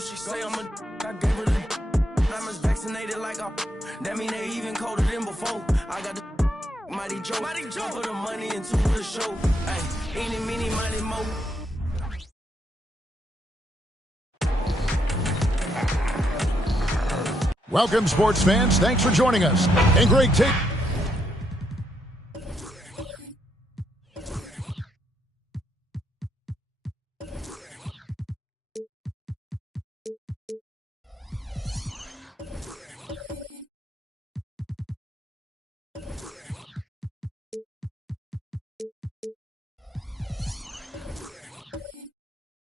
She say I'm I gave her the diamonds vaccinated like a. That mean they even colder than before. I got the Mighty Joe. One for the money and two for the show. Ay, eeny, meeny, miny, mo. Welcome, sports fans. Thanks for joining us. And Greg, take.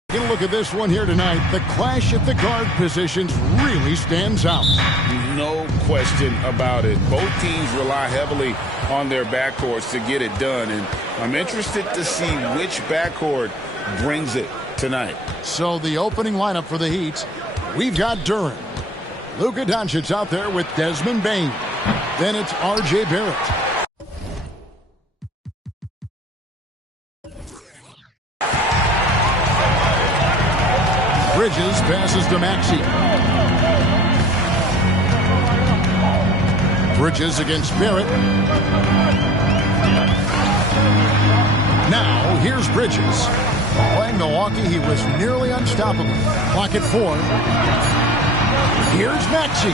Get a look at this one here tonight. The clash at the guard positions really stands out. No question about it. Both teams rely heavily on their backcourts to get it done, and I'm interested to see which backcourt brings it tonight. So the opening lineup for the Heat, we've got Duren. Luka Doncic out there with Desmond Bane. Then it's R.J. Barrett. Bridges passes to Maxey. Bridges against Barrett. Now, here's Bridges. Playing Milwaukee, he was nearly unstoppable. Clock at 4. Here's Maxey.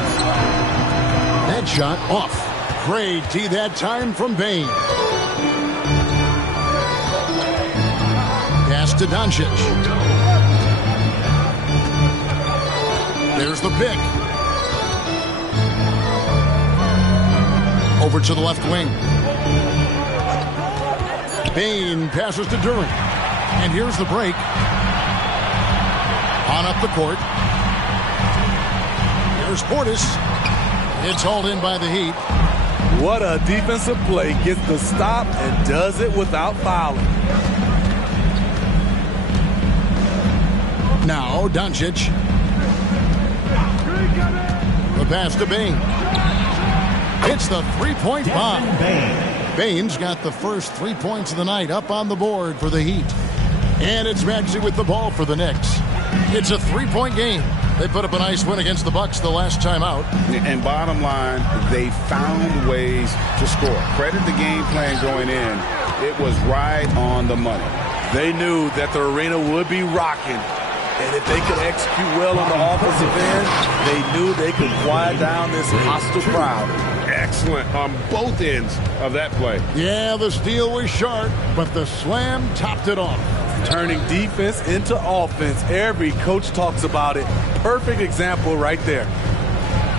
That shot off. Great D that time from Bane. Pass to Doncic. There's the pick. Over to the left wing. Bane passes to Duren. And here's the break. On up the court. Here's Portis. It's hauled in by the Heat. What a defensive play. Gets the stop and does it without fouling. Now Doncic. The pass to Bane. It's the three-point bomb. Bane's got the first 3 points of the night up on the board for the Heat. And it's Maxey with the ball for the Knicks. It's a 3-point game. They put up a nice win against the Bucks the last time out. And bottom line, they found ways to score. Credit the game plan going in. It was right on the money. They knew that the arena would be rocking. And if they could execute well on the offensive end, they knew they could quiet down this hostile crowd. Excellent on both ends of that play. Yeah, the steal was sharp, but the slam topped it off. Turning defense into offense. Every coach talks about it. Perfect example right there.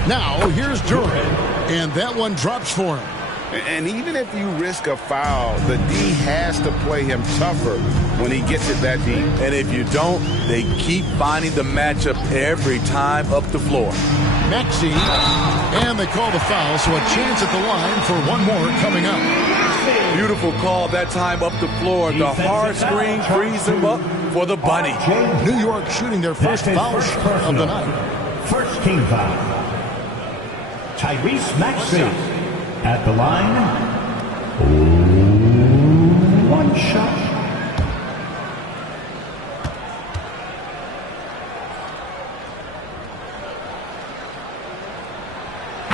Now, here's Duren. And that one drops for him. And even if you risk a foul, the D has to play him tougher when he gets it that deep. And if you don't, they keep finding the matchup every time up the floor. Maxey, and they call the foul, so a chance at the line for one more coming up. Beautiful call that time up the floor. The hard screen frees him up for the bunny. New York shooting their first foul shot of the night. First team foul. Tyrese Maxey. At the line, one shot.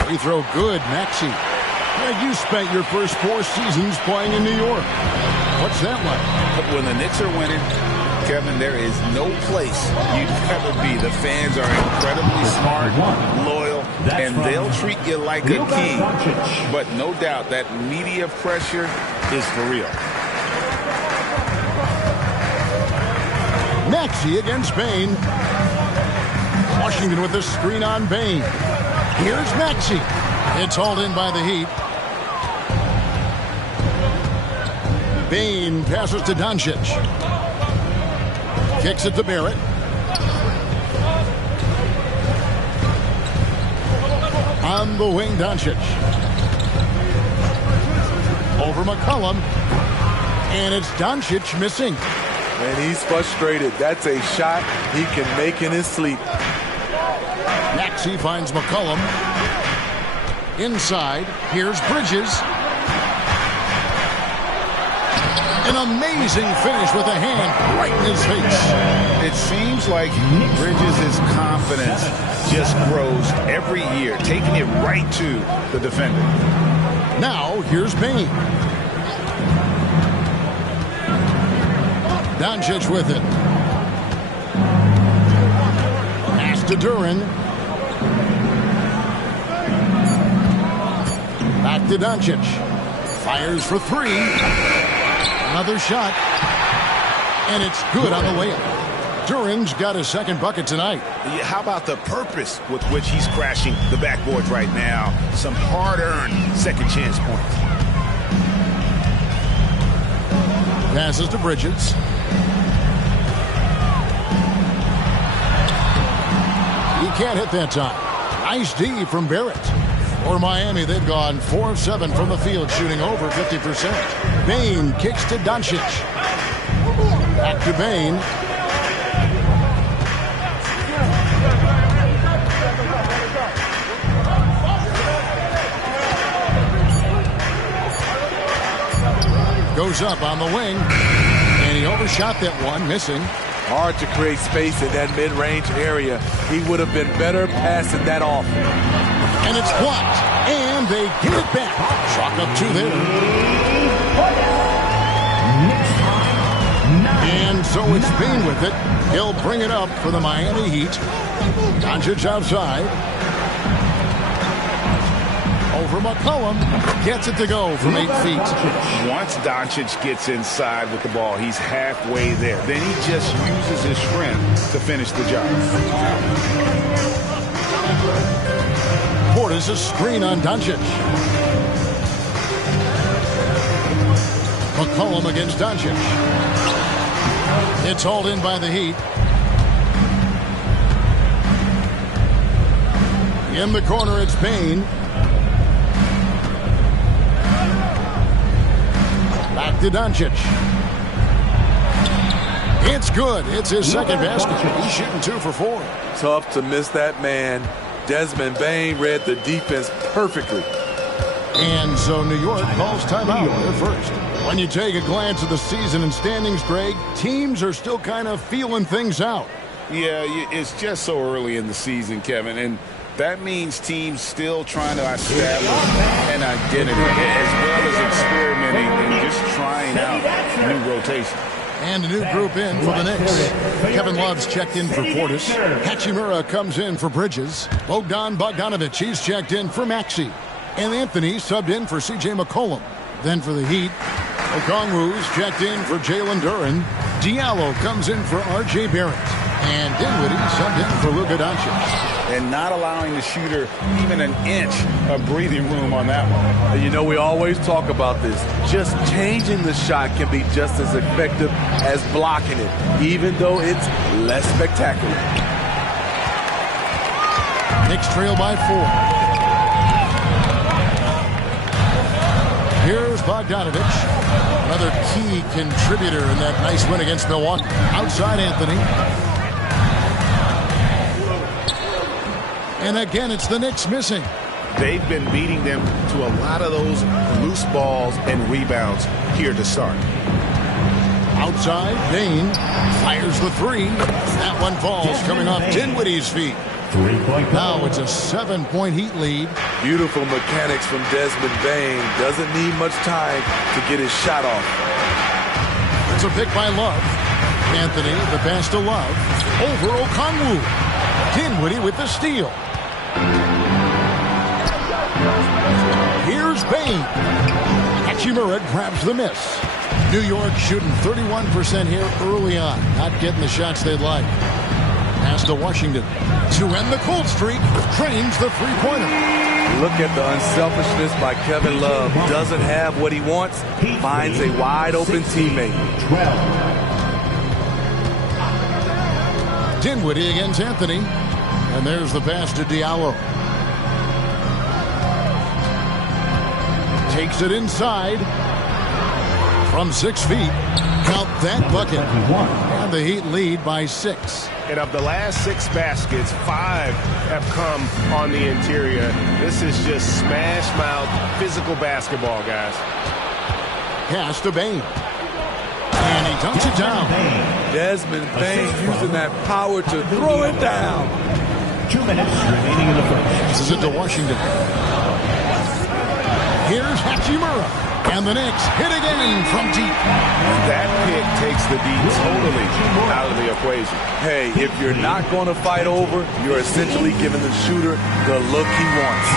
Free throw good, Maxey. Greg, you spent your first 4 seasons playing in New York. What's that like? When the Knicks are winning, Kevin, there is no place you'd rather be. The fans are incredibly smart, loyal, and they'll treat you like a king. But no doubt that media pressure is for real. Maxey against Bane. Washington with the screen on Bane. Here's Maxey. It's hauled in by the Heat. Bane passes to Doncic. Kicks it to Barrett. On the wing, Doncic. Over McCollum. And it's Doncic missing. And he's frustrated. That's a shot he can make in his sleep. Maxey finds McCollum. Inside, here's Bridges. An amazing finish with a hand right in his face. It seems like Bridges is confidence just grows every year, taking it right to the defender. Now, here's Bain. Doncic with it. Pass to Duren. Back to Doncic. Fires for three. Another shot. And it's good on the layup. Duren's got his second bucket tonight. How about the purpose with which he's crashing the backboards right now? Some hard-earned second chance points. Passes to Bridges. He can't hit that time. Nice D from Barrett. For Miami, they've gone 4 of 7 from the field, shooting over 50%. Bain kicks to Doncic. Back to Bain. Goes up on the wing, and he overshot that one, missing. Hard to create space in that mid-range area. He would have been better passing that off. And it's blocked, and they get it back. Chalk up 2 there. And so it's Bain with it. He'll bring it up for the Miami Heat. Doncic outside. Over McCollum. Gets it to go from 8 feet. Once Doncic gets inside with the ball, he's halfway there. Then he just uses his strength to finish the job. Portis a screen on Doncic. McCollum against Doncic. It's hauled in by the Heat. In the corner, it's Bain. Back to Doncic. It's good. It's his second basket. He's shooting 2 for 4. Tough to miss that man. Desmond Bain read the defense perfectly. And so New York calls timeout. They're first. When you take a glance at the season and standings, Greg, teams are still kind of feeling things out. Yeah, it's just so early in the season, Kevin, and that means teams still trying to establish an identity as well as experimenting and just trying out new rotations. And a new group in for the Knicks. Kevin Love's checked in for Portis. Hachimura comes in for Bridges. Bogdanovich, he's checked in for Maxey. And Anthony subbed in for C.J. McCollum. Then for the Heat, Okongwu's checked in for Jalen Duren. Diallo comes in for R.J. Barrett. And Dinwiddie subbed in for Luka Doncic. And not allowing the shooter even an inch of breathing room on that one. You know, we always talk about this. Just changing the shot can be just as effective as blocking it, even though it's less spectacular. Knicks trail by 4. Here's Bogdanovich. Another key contributor in that nice win against Milwaukee. Outside Anthony. And again, it's the Knicks missing. They've been beating them to a lot of those loose balls and rebounds here to start. Outside, Bain fires the 3. That one falls coming off Dinwiddie's feet. Now it's a 7-point Heat lead. Beautiful mechanics from Desmond Bain. Doesn't need much time to get his shot off. It's a pick by Love. Anthony, the pass to Love. Over Okongwu. Dinwiddie with the steal. Here's Bain. Hachimura grabs the miss. New York shooting 31% here early on. Not getting the shots they'd like. Pass to Washington. To end the cold streak, drains the three-pointer. Look at the unselfishness by Kevin Love. Doesn't have what he wants. Finds a wide-open teammate. Dinwiddie against Anthony. And there's the pass to Diallo. Takes it inside. From 6 feet. Count that bucket. And the Heat lead by 6. And of the last 6 baskets, 5 have come on the interior. This is just smash mouth physical basketball, guys. Pass to Bain. And he dunks it down. Desmond Bain using that power to throw it down. 2 minutes remaining in the first. This is it to Washington. Here's Hachimura. And the Knicks hit again from deep. That pick takes the D totally out of the equation. Hey, if you're not going to fight over, you're essentially giving the shooter the look he wants.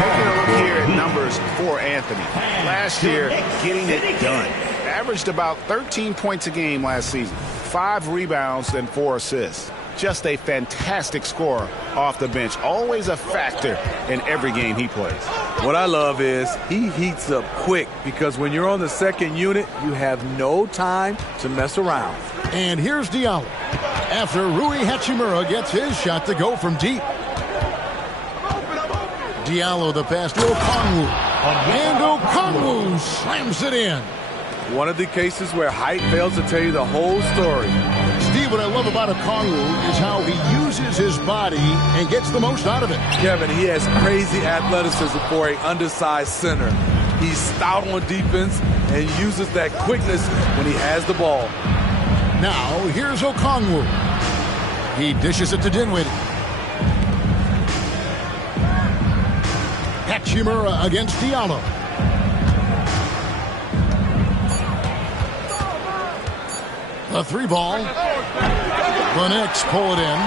Taking a look here at numbers for Anthony. Last year, getting it done. Averaged about 13 points a game last season. 5 rebounds and 4 assists. Just a fantastic scorer off the bench. Always a factor in every game he plays. What I love is he heats up quick because when you're on the second unit, you have no time to mess around. And here's Diallo. After Rui Hachimura gets his shot to go from deep. Diallo the pass to Okongwu. And Okongwu slams it in. One of the cases where height fails to tell you the whole story. Steve, what I love about Okongwu is how he uses his body and gets the most out of it. Kevin, he has crazy athleticism for an undersized center. He's stout on defense and uses that quickness when he has the ball. Now, here's Okongwu. He dishes it to Dinwiddie. Hachimura against Diallo. The 3 ball. The Knicks pull it in.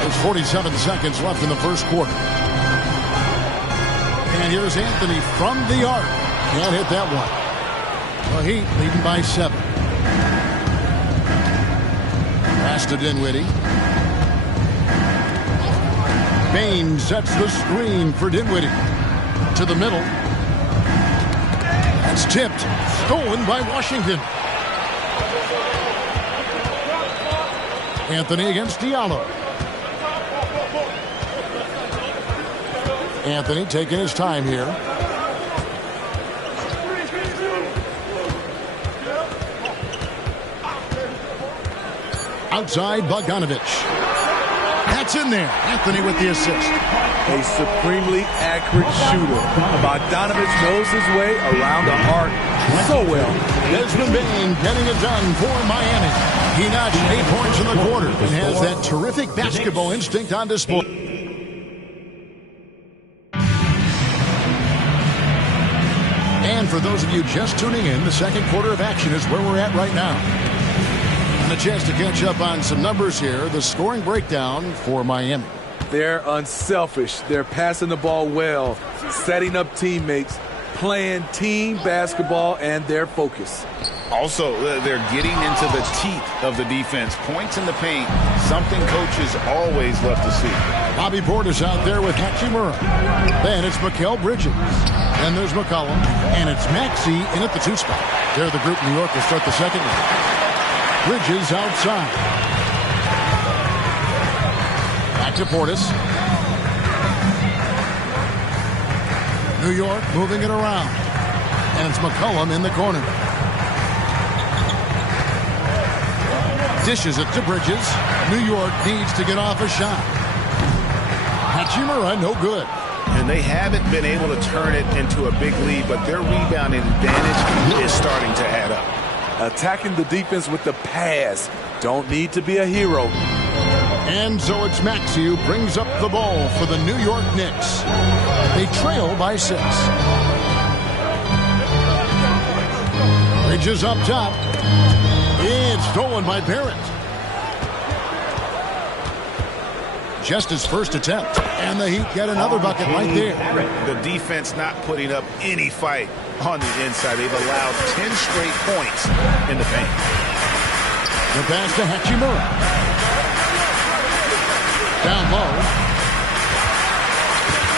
There's 47 seconds left in the first quarter. And here's Anthony from the arc. Can't hit that one. The Heat leading by 7. Pass to Dinwiddie. Bain sets the screen for Dinwiddie. To the middle. It's tipped. Stolen by Washington. Anthony against Diallo. Anthony taking his time here. Outside Bogdanovich. That's in there. Anthony with the assist. A supremely accurate shooter. Bogdanovich knows his way around the arc so well. Desmond Bain getting it done for Miami. He notched 8 points in the quarter and has that terrific basketball instinct on display. And for those of you just tuning in, the second quarter of action is where we're at right now. And a chance to catch up on some numbers here. The scoring breakdown for Miami. They're unselfish. They're passing the ball well, setting up teammates, playing team basketball, and their focus. Also, they're getting into the teeth of the defense. Points in the paint, something coaches always love to see. Bobby Portis out there with Hachimura. Then it's Mikal Bridges. Then there's McCollum. And it's Maxey in at the 2 spot. They're the group. New York will start the second one. Bridges outside. Back to Portis. New York moving it around. And it's McCollum in the corner. Dishes it to Bridges. New York needs to get off a shot. Hachimura, no good. And they haven't been able to turn it into a big lead, but their rebounding advantage is starting to add up. Attacking the defense with the pass. Don't need to be a hero. And so it's Maxey who brings up the ball for the New York Knicks. They trail by 6. Bridges up top. It's stolen by Barrett. Just his first attempt. And the Heat get another bucket right there. The defense not putting up any fight on the inside. They've allowed 10 straight points in the paint. The pass to Hachimura. Down low.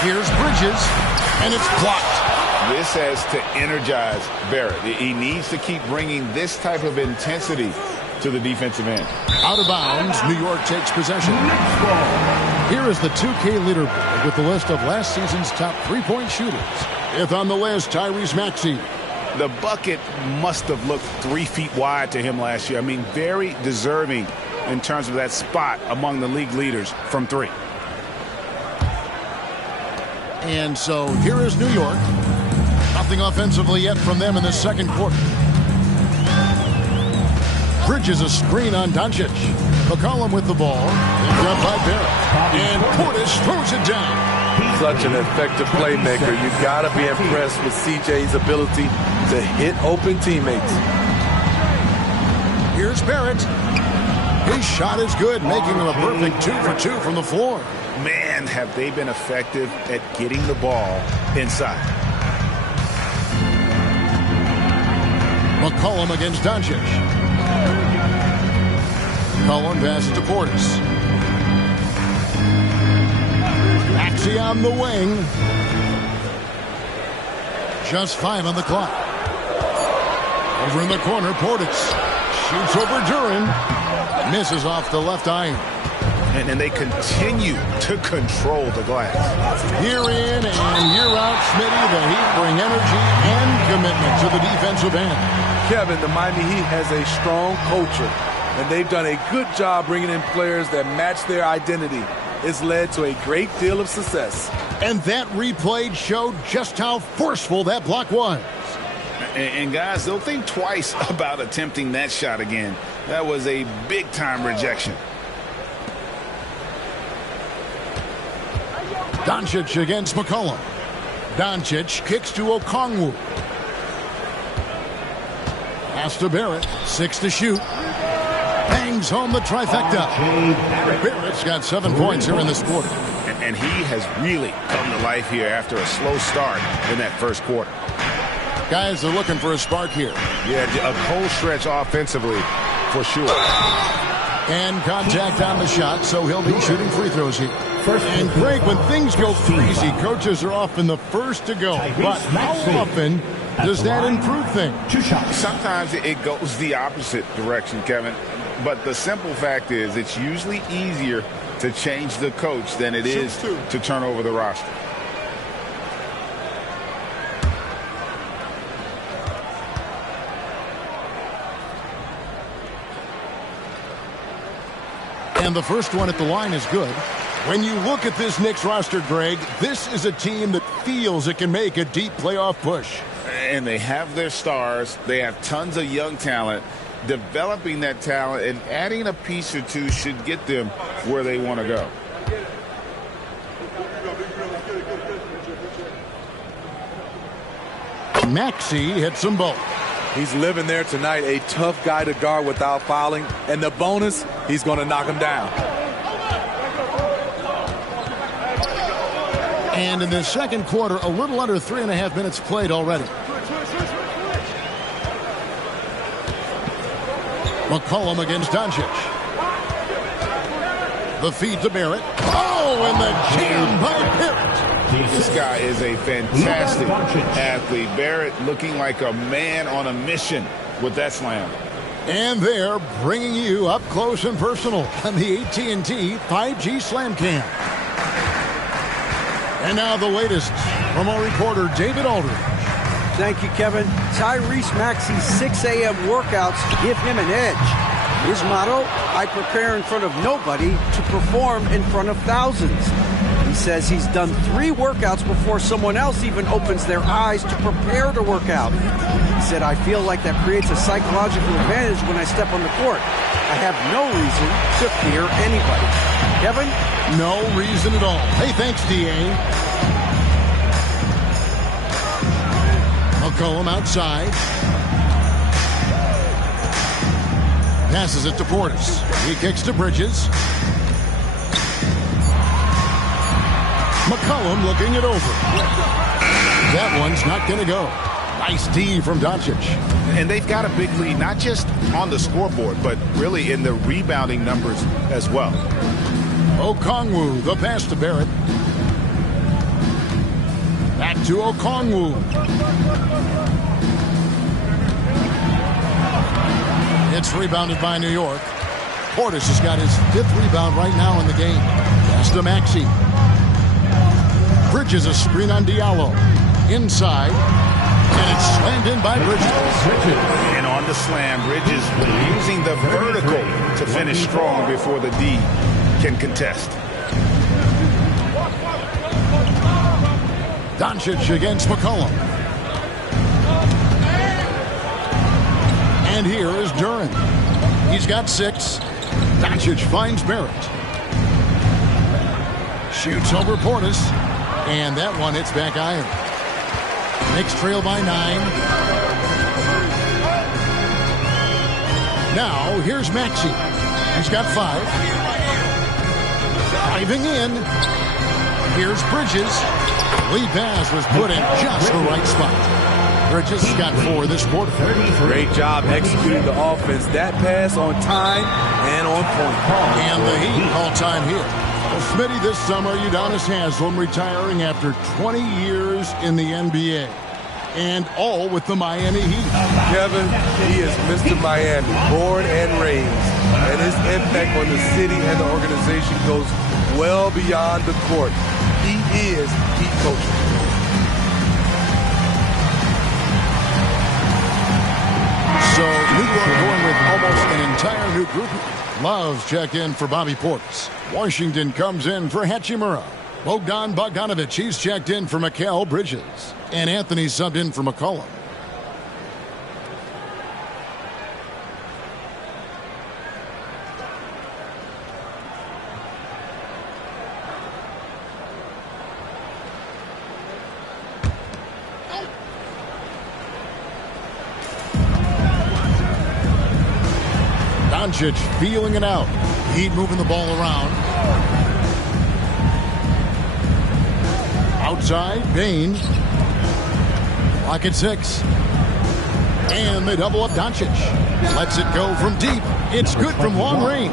Here's Bridges. And it's blocked. This has to energize Barrett. He needs to keep bringing this type of intensity to the defensive end. Out of bounds, New York takes possession. Here is the 2K leaderboard with the list of last season's top three-point shooters. Fifth on the list, Tyrese Maxey. The bucket must have looked 3 feet wide to him last year. I mean, very deserving in terms of that spot among the league leaders from 3. And so here is New York. Nothing offensively yet from them in the second quarter. Bridges a screen on Doncic. McCollum with the ball. Picked up by Barrett. And Portis throws it down. Such an effective playmaker. You got to be impressed with CJ's ability to hit open teammates. Here's Barrett. His shot is good, making him a perfect 2 for 2 from the floor. Man, have they been effective at getting the ball inside. McCollum against Doncic. McCollum passes to Portis. Maxey on the wing. Just 5 on the clock. Over in the corner, Portis shoots over Duran. Misses off the left iron. And they continue to control the glass. Year in and year out, Smitty, the Heat bring energy and commitment to the defensive end. Kevin, the Miami Heat has a strong culture, and they've done a good job bringing in players that match their identity. It's led to a great deal of success. And that replay showed just how forceful that block was. And guys, they'll think twice about attempting that shot again. That was a big-time rejection. Doncic against McCollum. Doncic kicks to Okongwu. Pass to Barrett. 6 to shoot. Bangs home the trifecta. Barrett's got 7 points here in this quarter. And he has really come to life here after a slow start in that first quarter. Guys are looking for a spark here. Yeah, a cold stretch offensively for sure. And contact on the shot, so he'll be shooting free throws here. And Greg, when things go crazy, coaches are often the first to go. But how often does that improve things? Sometimes it goes the opposite direction, Kevin. But the simple fact is it's usually easier to change the coach than it is to turn over the roster. And the first one at the line is good. When you look at this Knicks roster, Greg, this is a team that feels it can make a deep playoff push. And they have their stars. They have tons of young talent. Developing that talent and adding a piece or two should get them where they want to go. Maxey hits them both. He's living there tonight, a tough guy to guard without fouling. And the bonus, he's going to knock him down. And in the second quarter, a little under 3.5 minutes played already. McCollum against Doncic. The feed to Barrett. Oh, and the jam by Barrett. This guy is a fantastic athlete. Barrett looking like a man on a mission with that slam. And they're bringing you up close and personal on the AT&T 5G Slam Cam. And now the latest from our reporter, David Aldridge. Thank you, Kevin. Tyrese Maxey's 6 a.m. workouts give him an edge. His motto, I prepare in front of nobody to perform in front of thousands. He says he's done 3 workouts before someone else even opens their eyes to prepare to work out. He said, I feel like that creates a psychological advantage when I step on the court. I have no reason to fear anybody. Kevin? No reason at all. Hey, thanks, D.A. McCollum outside. Passes it to Portis. He kicks to Bridges. McCollum looking it over. That one's not going to go. Nice D from Doncic. And they've got a big lead, not just on the scoreboard, but really in the rebounding numbers as well. Okongwu, the pass to Barrett. Back to Okongwu. It's rebounded by New York. Portis has got his 5th rebound right now in the game. Pass to Maxey. Bridges a screen on Diallo. Inside. And it's slammed in by Bridges. And on the slam, Bridges using the vertical to finish strong before the D can contest. Doncic against McCollum. And here is Duran. He's got 6. Doncic finds Barrett. Shoots over Portis. And that one hits back iron. Knicks trail by 9. Now, here's Maxey. He's got 5. Driving in. Here's Bridges. Lead pass was put in just the right spot. Bridges has got 4 this quarter. Great job executing the offense. That pass on time and on point. And the Heat call time here. Well, Smitty, this summer, Udonis Haslem retiring after 20 years in the NBA. And all with the Miami Heat. Kevin, he is Mr. Miami, born and raised. And his impact on the city and the organization goes well beyond the court. He is Heat coach. So, New York going with almost an entire new group. Love's check in for Bobby Portis. Washington comes in for Hachimura. Bogdan Bogdanovic, he's checked in for Mikal Bridges. And Anthony subbed in for McCollum. Doncic feeling it out. Heat moving the ball around. Outside, Bane. Clock at 6. And they double up Doncic. Lets it go from deep. It's good from long range.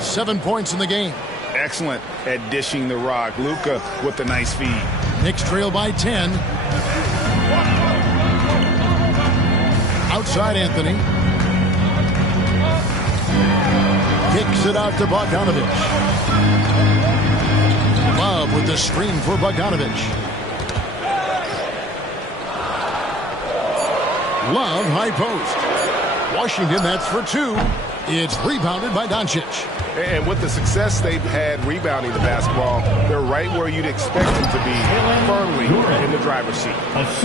7 points in the game. Excellent at dishing the rock. Luka with the nice feed. Knicks trail by 10. Outside, Anthony. Kicks it out to Bogdanovic. Love with the screen for Bogdanovic. Love, high post. Washington, that's for 2. It's rebounded by Doncic. And with the success they've had rebounding the basketball, they're right where you'd expect them to be, firmly in the driver's seat.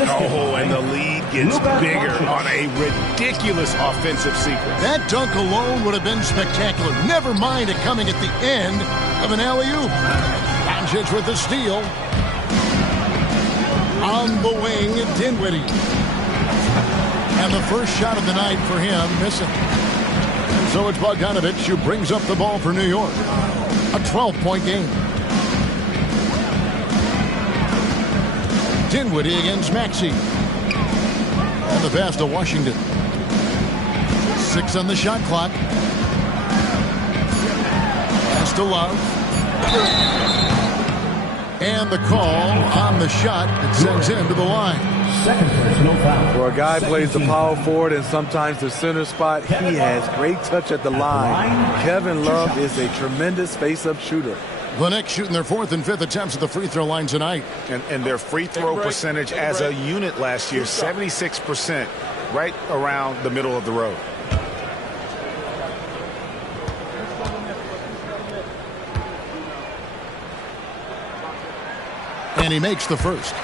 Oh, and the lead gets bigger on a ridiculous offensive sequence. That dunk alone would have been spectacular. Never mind it coming at the end of an alley-oop. Doncic with the steal. On the wing, Dinwiddie. And the first shot of the night for him, missing. So it's Bogdanovic who brings up the ball for New York. A 12-point game. Dinwiddie against Maxey. And the pass to Washington. 6 on the shot clock. Pass to Love. And the call on the shot that sends him to the line. Second personal foul. Where a guy plays the power forward and sometimes the center spot, he has great touch at the line. Kevin Love is a tremendous face-up shooter. The Knicks shooting their 4th and 5th attempts at the free throw line tonight. And their free throw percentage as a unit last year, 76%, right around the middle of the road. And he makes the first.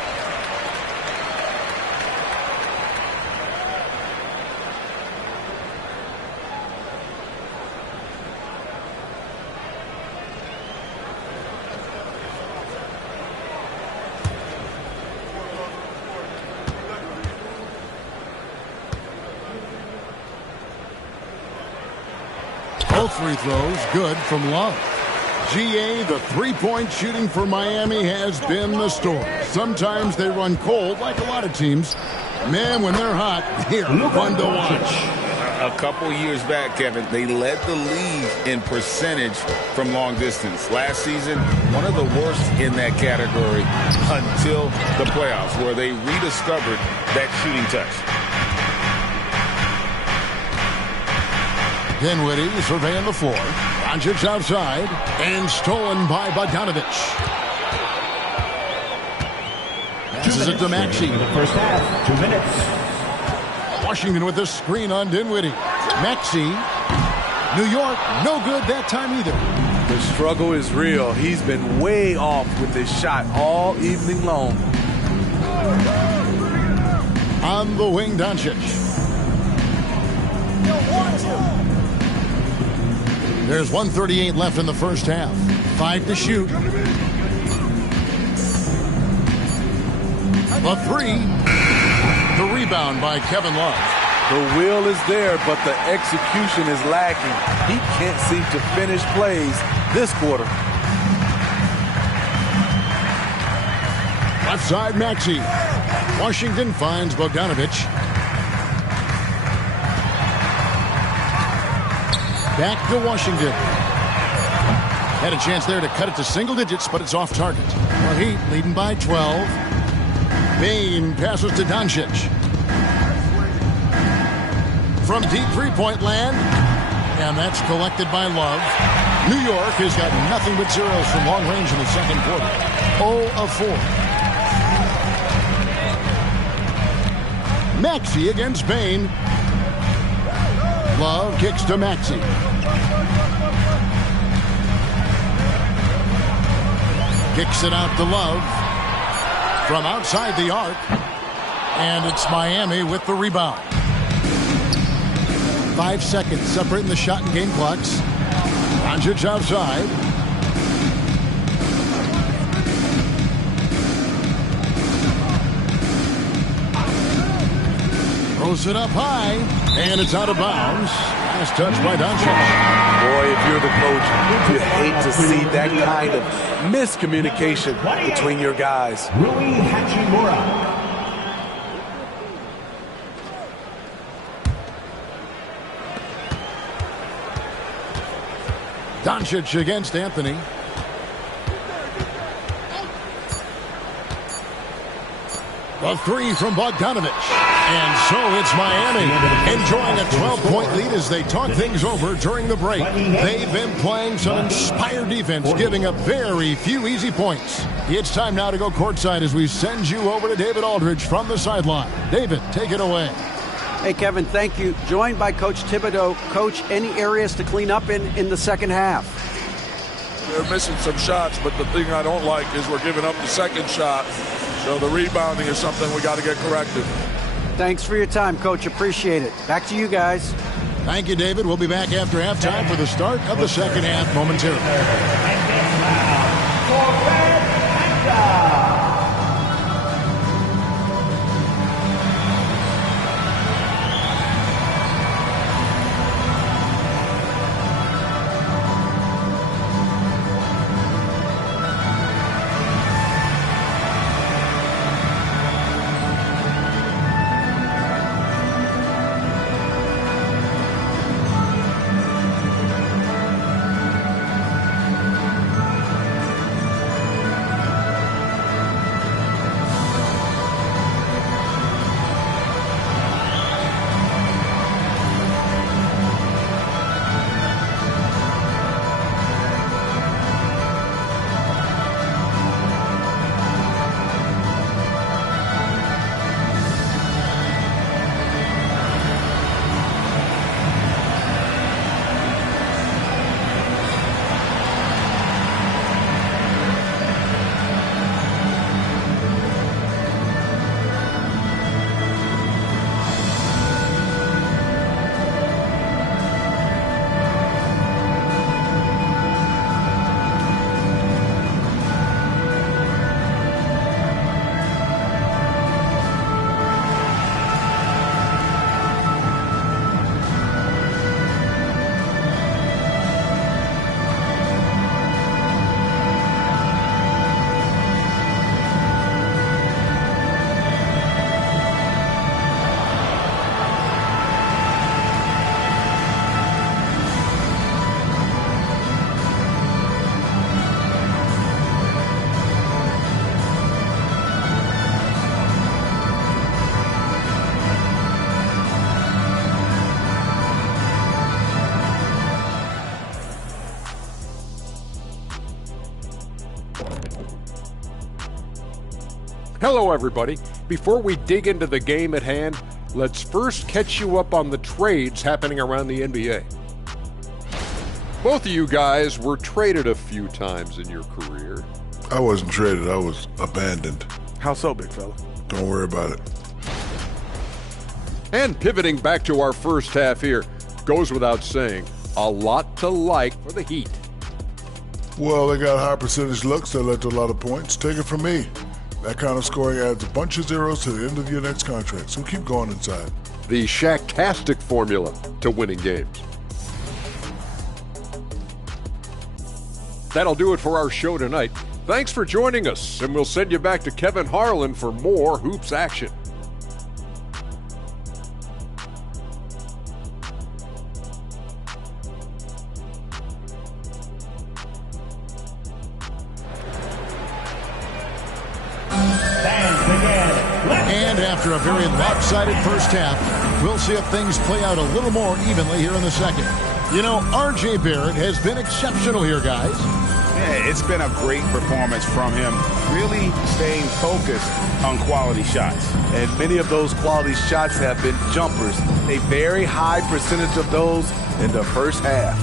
Both free throws good from Love. GA, the three-point shooting for Miami has been the story. Sometimes they run cold like a lot of teams. Man, when they're hot, they're fun to watch. A couple years back, Kevin, they led the league in percentage from long distance. Last season, one of the worst in that category until the playoffs, where they rediscovered that shooting touch. Dinwiddie surveying the floor. Doncic outside and stolen by Bogdanovic. Passes it to Maxey. The first half, 2 minutes. Washington with the screen on Dinwiddie. Maxey. New York, no good that time either. The struggle is real. He's been way off with this shot all evening long. On the wing, Doncic. There's 1:38 left in the first half. 5 to shoot. A three. The rebound by Kevin Love. The will is there, but the execution is lacking. He can't seem to finish plays this quarter. Left side, Maxey. Washington finds Bogdanovich. Back to Washington. Had a chance there to cut it to single digits, but it's off target. The Heat leading by 12. Bane passes to Doncic. From deep three-point land, and that's collected by Love. New York has got nothing but zeros from long range in the second quarter. 0 of 4. Maxey against Bane. Love kicks to Maxey. Kicks it out to Love from outside the arc. And it's Miami with the rebound. 5 seconds separating the shot and game clocks. Doncic outside. Throws it up high, and it's out of bounds. Last touch by Doncic. Boy, if you're the coach, you hate to see that kind of miscommunication between your guys. Rui Hachimura. Doncic against Anthony. A three from Bogdanovich. And so it's Miami enjoying a 12-point lead as they talk things over during the break. They've been playing some inspired defense, giving up very few easy points. It's time now to go courtside as we send you over to David Aldridge from the sideline. David, take it away. Hey, Kevin, thank you. Joined by Coach Thibodeau. Coach, any areas to clean up in the second half? They're missing some shots, but the thing I don't like is we're giving up the second shot. So the rebounding is something we got to get corrected. Thanks for your time, Coach. Appreciate it. Back to you guys. Thank you, David. We'll be back after halftime for the start of the second half momentarily. Hello, everybody. Before we dig into the game at hand, let's first catch you up on the trades happening around the NBA. Both of you guys were traded a few times in your career. I wasn't traded. I was abandoned. How so, big fella? Don't worry about it. And pivoting back to our first half here, goes without saying, A lot to like for the Heat. Well, they got high percentage looks that led to a lot of points. Take it from me. That kind of scoring adds a bunch of zeros to the end of your next contract, so keep going inside. The Shaq-tastic formula to winning games. That'll do it for our show tonight. Thanks for joining us, and we'll send you back to Kevin Harlan for more hoops action. And after a very lopsided first half, we'll see if things play out a little more evenly here in the second. You know, R.J. Barrett has been exceptional here, guys. Yeah, it's been a great performance from him, really staying focused on quality shots. And many of those quality shots have been jumpers. A very high percentage of those in the first half.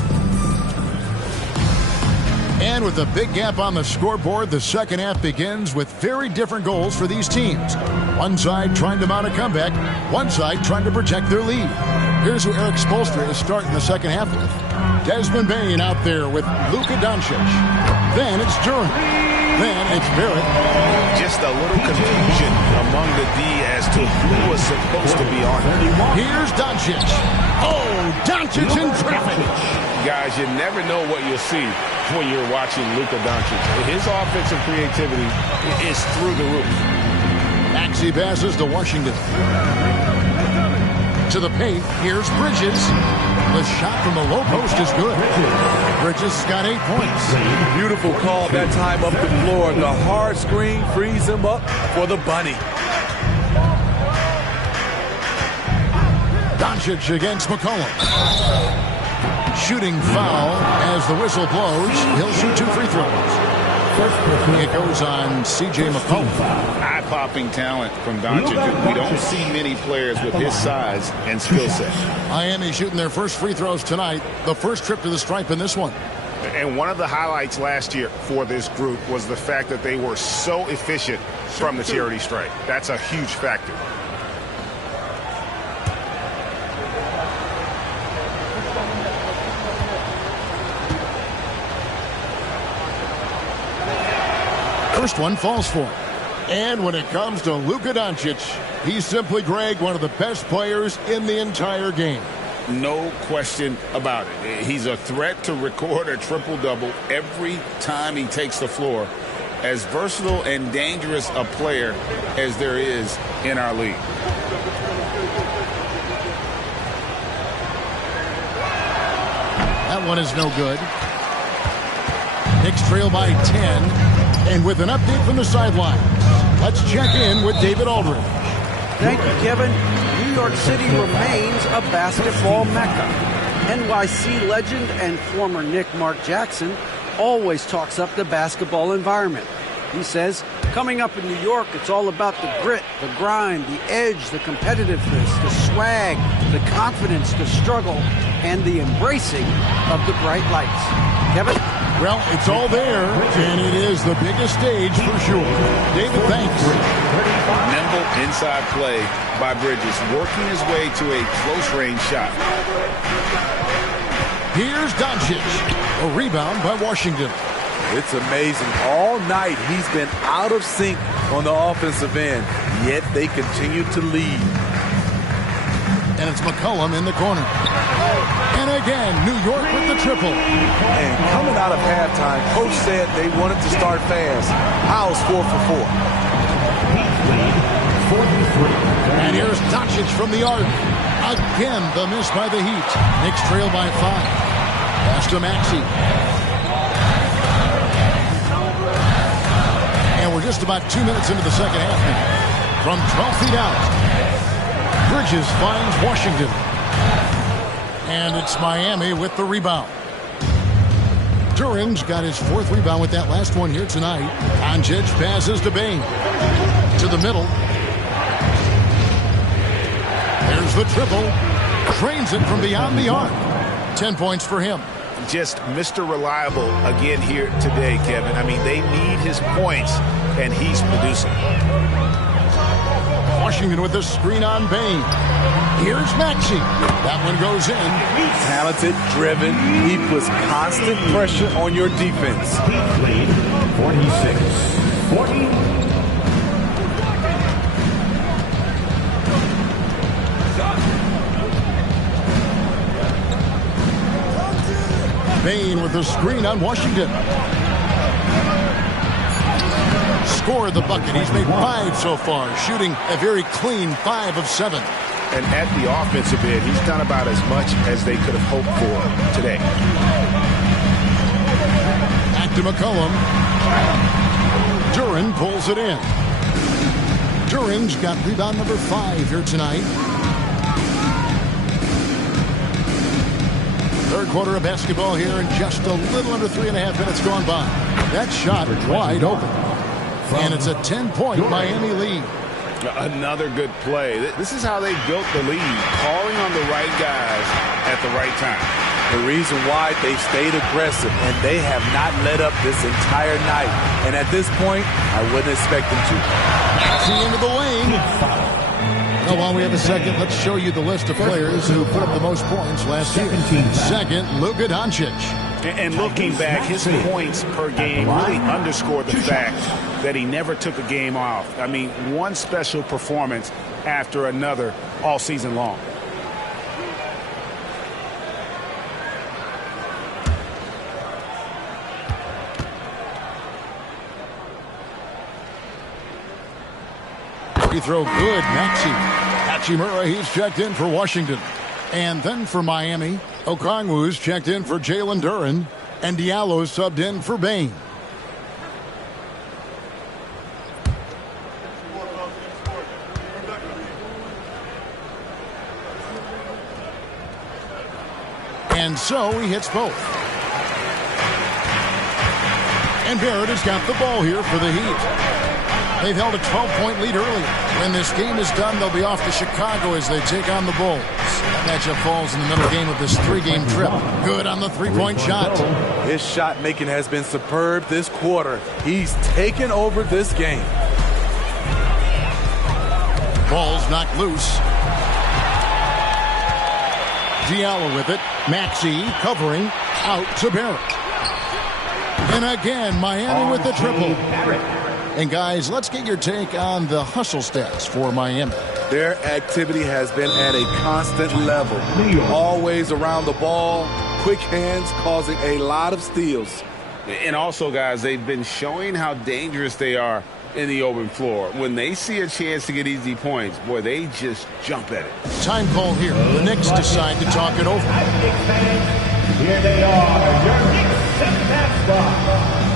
And with a big gap on the scoreboard, the second half begins with very different goals for these teams. One side trying to mount a comeback, one side trying to protect their lead. Here's who Eric Spoelstra is starting the second half with. Desmond Bain out there with Luka Doncic. Then it's Duran. Then it's Barrett. Just a little confusion among the D as to who was supposed to be on it. Here's Doncic. Oh, Doncic in traffic. Guys, you never know what you'll see when you're watching Luka Doncic. His offensive creativity is through the roof. Maxey passes to Washington. To the paint, here's Bridges. The shot from the low post is good. Bridges has got 8 points. Beautiful call that time up the floor. The hard screen frees him up for the bunny. Doncic against McCollum. Shooting foul as the whistle blows. He'll shoot 2 free throws. It goes on C.J. McCollum. Eye-popping talent from Doncic. We don't see many players with his size and skill set. Miami shooting their first free throws tonight. The first trip to the stripe in this one. And one of the highlights last year for this group was the fact that they were so efficient from the charity stripe. That's a huge factor. First one falls for him. And when it comes to Luka Doncic, he's simply, Greg, one of the best players in the entire game. No question about it. He's a threat to record a triple-double every time he takes the floor. As versatile and dangerous a player as there is in our league. That one is no good. Knicks trail by 10. And with an update from the sideline, let's check in with David Aldridge. Thank you, Kevin. New York City remains a basketball mecca. NYC legend and former Knick Mark Jackson always talks up the basketball environment. He says, coming up in New York, it's all about the grit, the grind, the edge, the competitiveness, the swag, the confidence, the struggle, and the embracing of the bright lights. Kevin? Well, it's all there, and it is the biggest stage for sure. David, thanks. Nimble inside play by Bridges, working his way to a close-range shot. Here's Doncic. A rebound by Washington. It's amazing. All night he's been out of sync on the offensive end, yet they continue to lead. And it's McCollum in the corner. And again, New York with the triple. And coming out of halftime, Coach said they wanted to start fast. How's 4 for 4? And here's Doncic from the arc. Again, the miss by the Heat. Knicks trail by 5. Pass to Maxey. And we're just about 2 minutes into the second half now. From 12 feet out, Bridges finds Washington. And it's Miami with the rebound. Duran's got his 4th rebound with that last one here tonight. Doncic passes to Bain. To the middle. There's the triple. Drains it from beyond the arc. 10 points for him. Just Mr. Reliable again here today, Kevin. I mean, they need his points, and he's producing. Washington with a screen on Bain. Here's Maxey. That one goes in. Talented, driven. He puts constant pressure on your defense. Lead 46-40. Bain with a screen on Washington. Score the bucket. He's made 5 so far, shooting a very clean 5 of 7. And at the offensive end, he's done about as much as they could have hoped for today. Back to McCollum. Duren pulls it in. Duren's got rebound number 5 here tonight. Third quarter of basketball here, and just a little under 3.5 minutes gone by. That shot wide open. And it's a 10-point Miami lead. Another good play. This is how they built the lead, calling on the right guys at the right time. The reason why they stayed aggressive, and they have not let up this entire night. And at this point, I wouldn't expect them to. Maxey into the lane. Now, while we have a second, let's show you the list of players who put up the most points last year. Second, Luka Doncic. And looking back, his points per game really underscore the fact that he never took a game off. I mean, one special performance after another all season long. Free throw good, Maxey. Hachimura, he's checked in for Washington. And then for Miami, Okongwu's checked in for Jalen Duren, and Diallo subbed in for Bain. And so he hits both. And Barrett has got the ball here for the Heat. They've held a 12-point lead earlier. When this game is done, they'll be off to Chicago as they take on the Bulls. That matchup falls in the middle game of this 3-game trip. Good on the 3-point shot. His shot making has been superb this quarter. He's taken over this game. Ball's knocked loose. Diallo with it. Maxey covering out to Barrett. And again, Miami with the triple. And guys, let's get your take on the hustle stats for Miami. Their activity has been at a constant level. Always around the ball, quick hands causing a lot of steals. And also, guys, they've been showing how dangerous they are in the open floor. When they see a chance to get easy points, boy, they just jump at it. Time call here. The Knicks decide to talk it over. Here they are, your Knicks set that spot.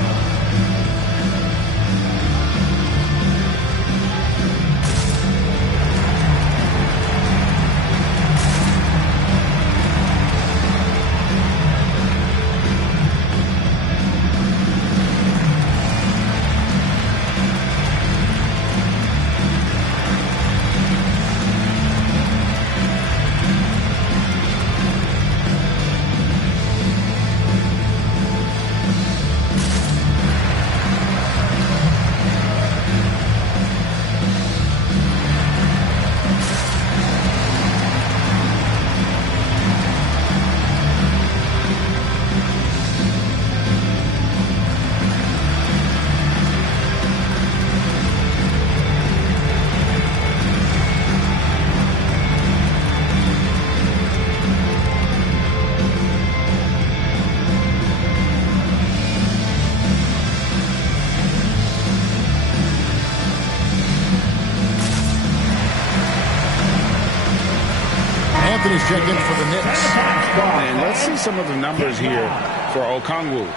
Anthony's checked in for the Knicks. And let's see some of the numbers here for Okongwu.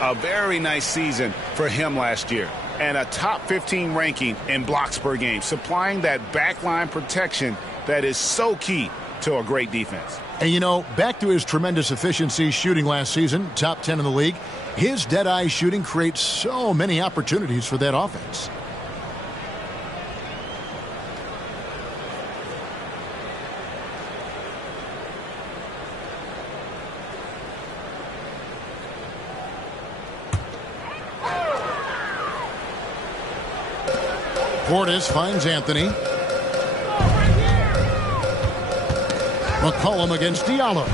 A very nice season for him last year. And a top 15 ranking in blocks per game, supplying that backline protection that is so key to a great defense. And you know, back to his tremendous efficiency shooting last season, top 10 in the league, his dead-eye shooting creates so many opportunities for that offense. Portis finds Anthony. McCollum against Diallo.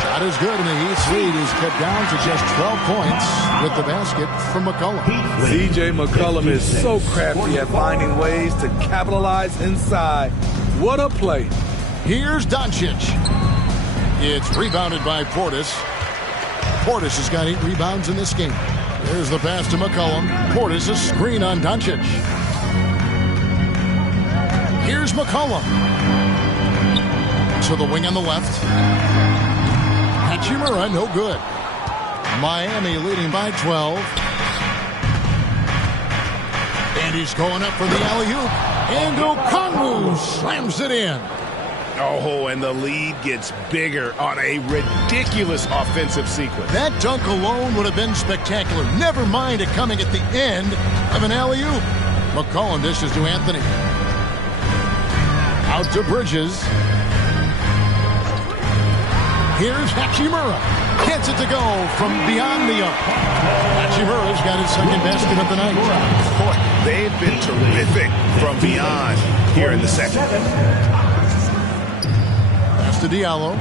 Shot is good, and the Heat's lead is cut down to just 12 points with the basket from McCollum. C.J. McCollum is so crafty at finding ways to capitalize inside. What a play. Here's Doncic. It's rebounded by Portis. Portis has got 8 rebounds in this game. There's the pass to McCollum. Portis a screen on Doncic. Here's McCollum. To the wing on the left. Hachimura, no good. Miami leading by 12. And he's going up for the alley-oop. And Okongwu slams it in. Oh, and the lead gets bigger on a ridiculous offensive sequence. That dunk alone would have been spectacular. Never mind it coming at the end of an alley-oop. McCollum dishes to Anthony. Out to Bridges. Here's Hachimura. Gets it to go from beyond the arc. Hachimura's got his second basket of the night. Boy, they've been terrific from beyond here in the second. Pass to Diallo.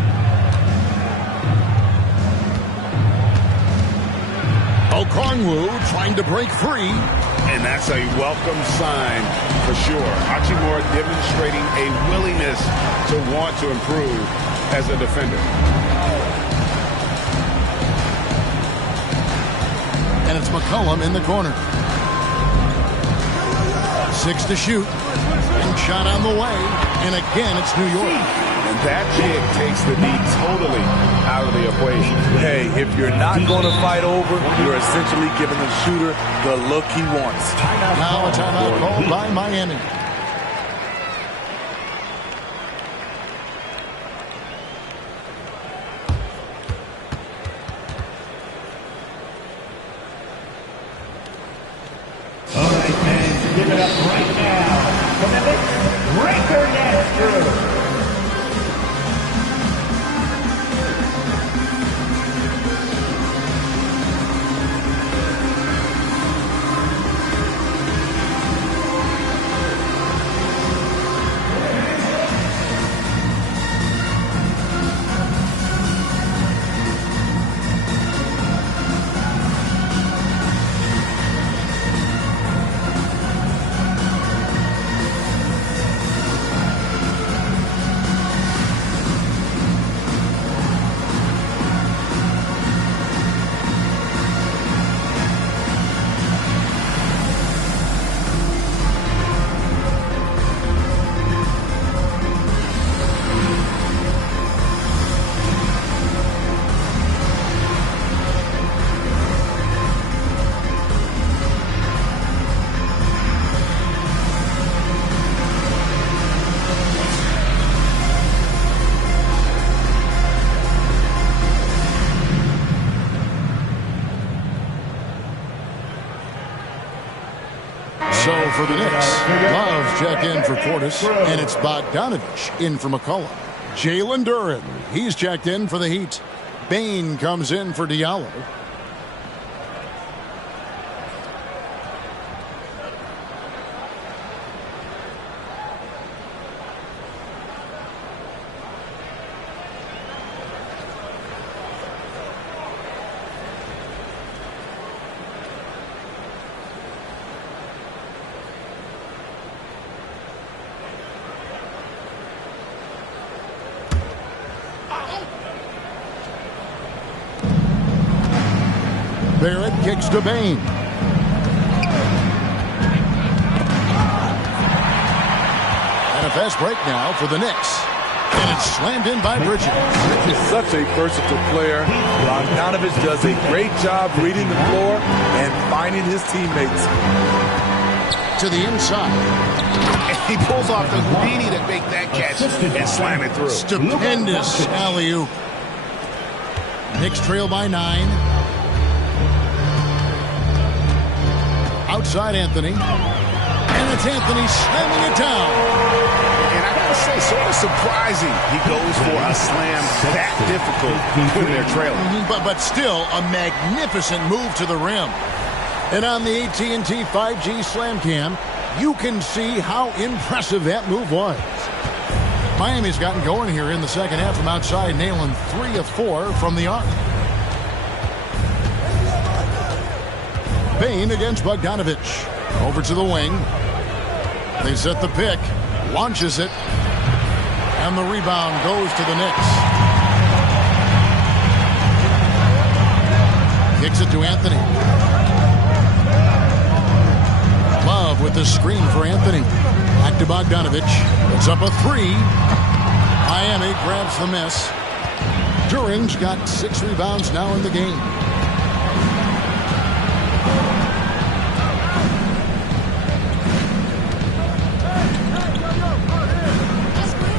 Okongwu trying to break free. And that's a welcome sign for sure. Hachimura demonstrating a willingness to want to improve as a defender. And it's McCollum in the corner. 6 to shoot. And shot on the way. And again, it's New York. And that big takes the knee totally out of the equation. Hey, if you're not going to fight over, you're essentially giving the shooter the look he wants. Now a timeout called by Miami. All right, fans, give it up right now for the Knicks Breaker Nets crew. So for the Knicks, Love checked in for Portis, and it's Bogdanovich in for McCollum. Jalen Duren, he's checked in for the Heat. Bane comes in for Diallo. Barrett kicks to Bane. And a fast break now for the Knicks. And it's slammed in by Bridges. He's such a versatile player. Bogdanovich does a great job reading the floor and finding his teammates. To the inside. And he pulls off the Houdini to make that catch and slam it through. Stupendous alley-oop. Knicks trail by 9. Outside Anthony. And it's Anthony slamming it down. And I gotta say, sort of surprising he goes for a slam that difficult when they're trailing. But still a magnificent move to the rim. And on the AT&T 5G Slam Cam, you can see how impressive that move was. Miami's gotten going here in the second half from outside, nailing 3 of 4 from the arc. Bain against Bogdanovich. Over to the wing. They set the pick. Launches it. And the rebound goes to the Knicks. Kicks it to Anthony. Love with the screen for Anthony. Back to Bogdanovich. It's up a 3. Miami grabs the miss. Duran's got 6 rebounds now in the game.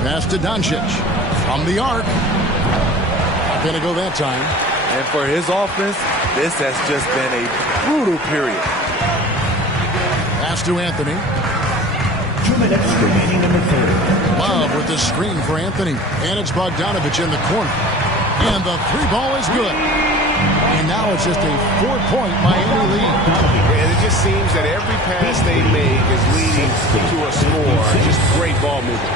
Pass to Doncic. From the arc. Not going to go that time. And for his offense, this has just been a brutal period. Pass to Anthony. 2 minutes remaining in the third. Love with the screen for Anthony. And it's Bogdanovich in the corner. And the 3 ball is good. And now it's just a 4-point Miami lead. And it just seems that every pass they make is leading to a score. Just great ball movement.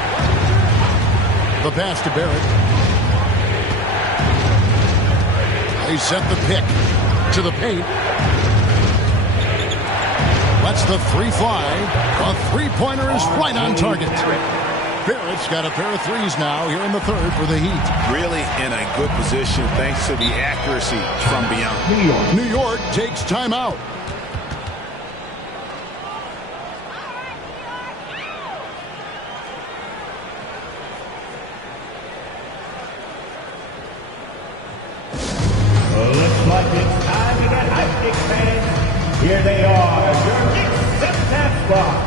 The pass to Barrett. They set the pick to the paint. Lets the 3 fly. A 3-pointer is right on target. Barrett's got a pair of 3s now here in the third for the Heat. Really in a good position thanks to the accuracy from beyond. New York takes timeout. Looks like it's time to get hyped, Knicks fans. Here they are, your Knicks second-half squad.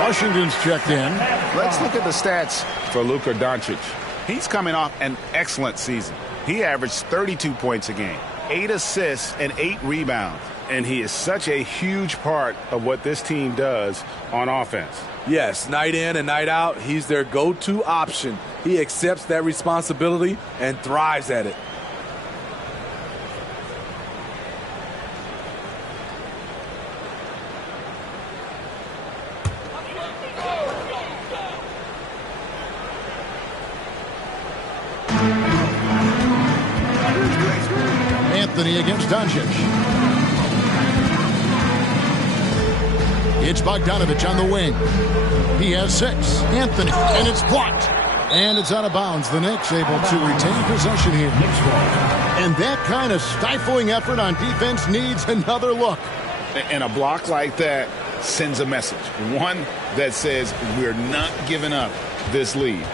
Washington's checked in. Let's look at the stats for Luka Doncic. He's coming off an excellent season. He averaged 32 points a game, 8 assists, and 8 rebounds. And he is such a huge part of what this team does on offense. Yes, night in and night out, he's their go-to option. He accepts that responsibility and thrives at it. Anthony against Doncic. It's Bogdanovich on the wing. He has 6. Anthony, and it's blocked. And it's out of bounds. The Knicks able to retain possession here. And that kind of stifling effort on defense needs another look. And a block like that sends a message. One that says we're not giving up this lead.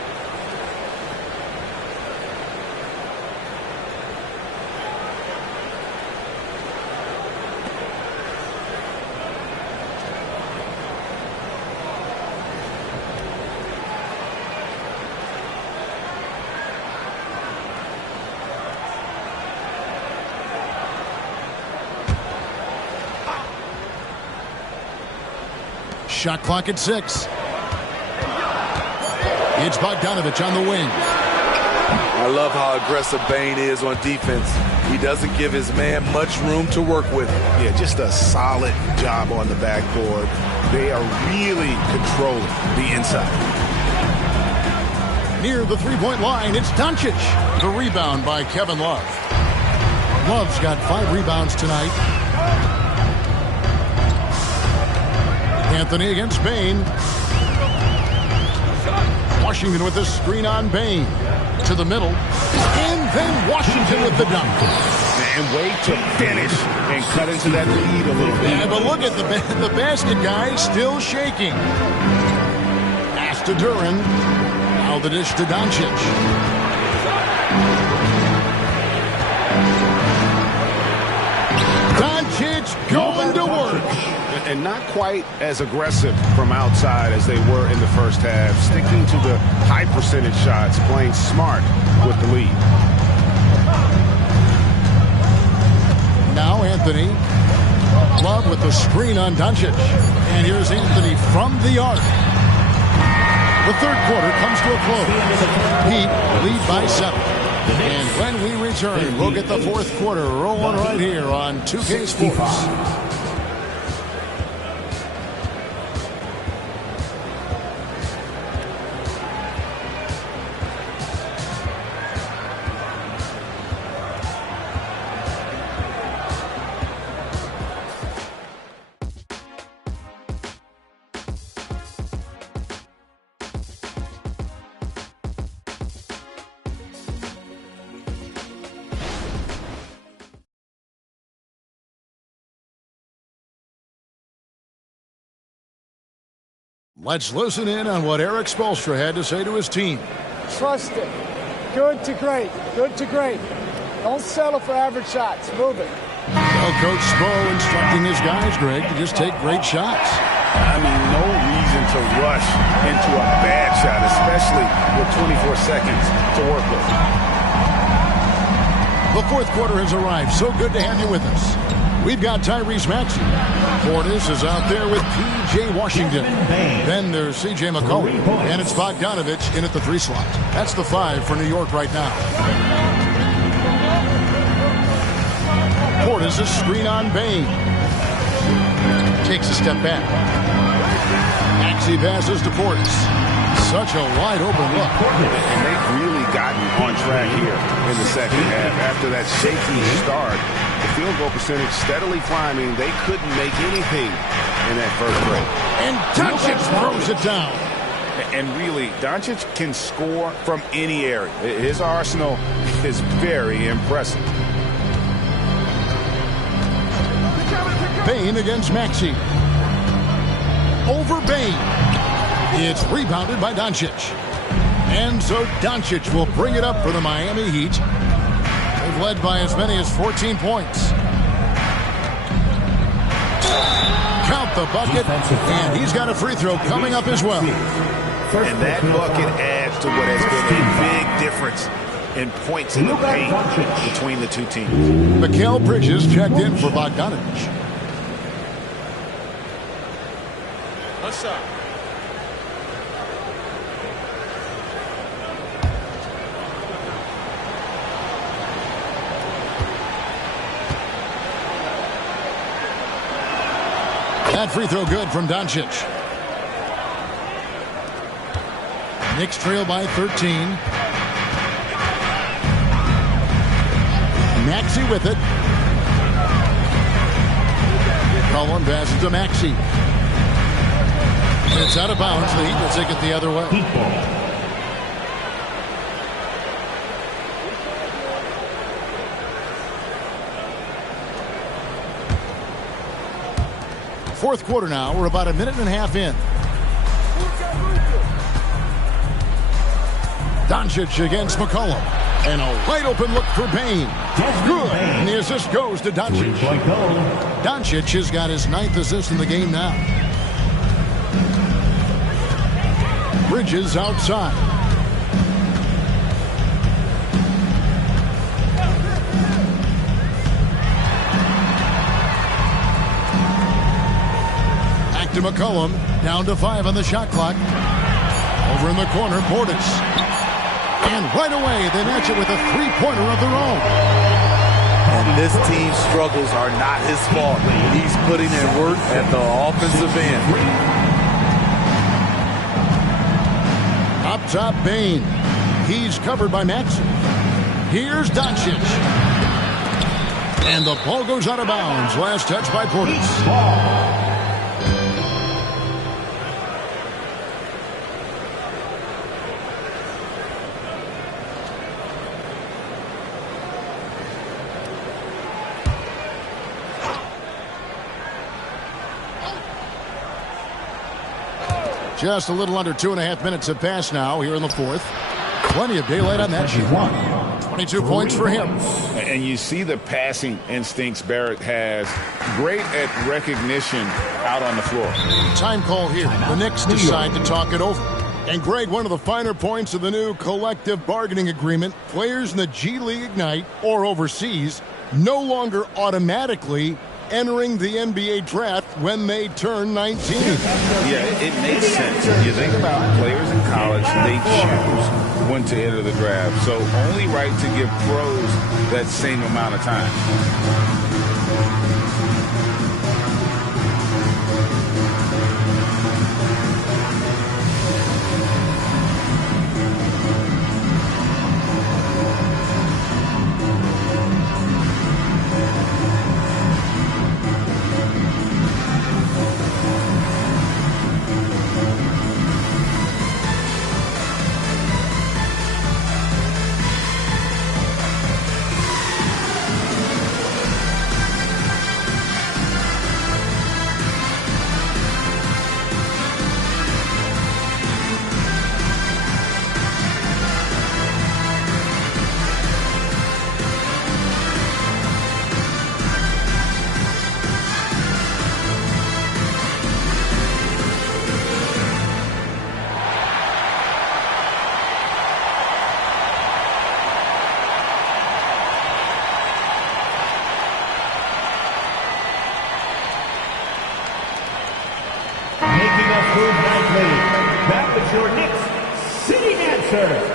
Shot clock at 6. It's Bogdanovich on the wing. I love how aggressive Bain is on defense. He doesn't give his man much room to work with. Yeah, just a solid job on the backboard. They are really controlling the inside. Near the three-point line, it's Doncic. The rebound by Kevin Love. Love's got 5 rebounds tonight. Anthony against Bain. Washington with the screen on Bain. To the middle. And then Washington with the dunk. And way to finish and cut into that lead a little bit. Yeah, but look at the basket guy still shaking. Pass to Duran. Now the dish to Doncic. Doncic going to work. And not quite as aggressive from outside as they were in the first half. Sticking to the high percentage shots, playing smart with the lead. Now Anthony. Love with the screen on Doncic. And here's Anthony from the arc. The third quarter comes to a close. Heat lead by 7. And when we return, we'll get the fourth quarter rolling right here on 2K Sports. Let's listen in on what Eric Spoelstra had to say to his team. Trust it. Good to great. Good to great. Don't settle for average shots. Move it. Well, Coach Spo instructing his guys, Greg, to just take great shots. I mean, no reason to rush into a bad shot, especially with 24 seconds to work with. The fourth quarter has arrived. So good to have you with us. We've got Tyrese Maxey. Portis is out there with P.J. Washington. Then there's C.J. McCollum. And it's Bogdanovich in at the 3 slot. That's the 5 for New York right now. Portis is screen on Bain. Takes a step back. Maxey passes to Portis. Such a wide open look. And they've really gotten on track here in the second half. After that shaky start, the field goal percentage steadily climbing. They couldn't make anything in that first break. And Doncic throws it down. And really, Doncic can score from any area. His arsenal is very impressive. Bain against Maxey. Over Bain. It's rebounded by Doncic. And so Doncic will bring it up for the Miami Heat. They've led by as many as 14 points. Count the bucket, and he's got a free throw coming up as well. And that bucket adds to what has been a big difference in points in the paint between the two teams. Mikal Bridges checked in for Bogdanovich. What's up? That free throw good from Doncic. Knicks trail by 13. Maxey with it. Cullen passes to Maxey. It's out of bounds. The Heat will take it the other way. Fourth quarter now. We're about a minute and a half in. Doncic against McCollum. And a wide open look for Bain. Good. And the assist goes to Doncic. Doncic has got his 9th assist in the game now. Bridges outside. Back to McCollum. Down to 5 on the shot clock. Over in the corner, Portis. And right away, they match it with a three-pointer of their own. And this team's struggles are not his fault. He's putting in work at the offensive end. Up top, Bain. He's covered by Maxey. Here's Doncic. And the ball goes out of bounds. Last touch by Portis. Just a little under 2.5 minutes have passed now here in the fourth. Plenty of daylight on that sheet. 22 points for him. And you see the passing instincts Barrett has. Great at recognition out on the floor. Time call here. The Knicks decide to talk it over. And Greg, one of the finer points of the new collective bargaining agreement, players in the G League Ignite or overseas no longer automatically entering the NBA draft when they turn 19. Yeah, it makes sense. You think about players in college, they choose when to enter the draft. So only right to give pros that same amount of time. That was your Knicks sitting answer.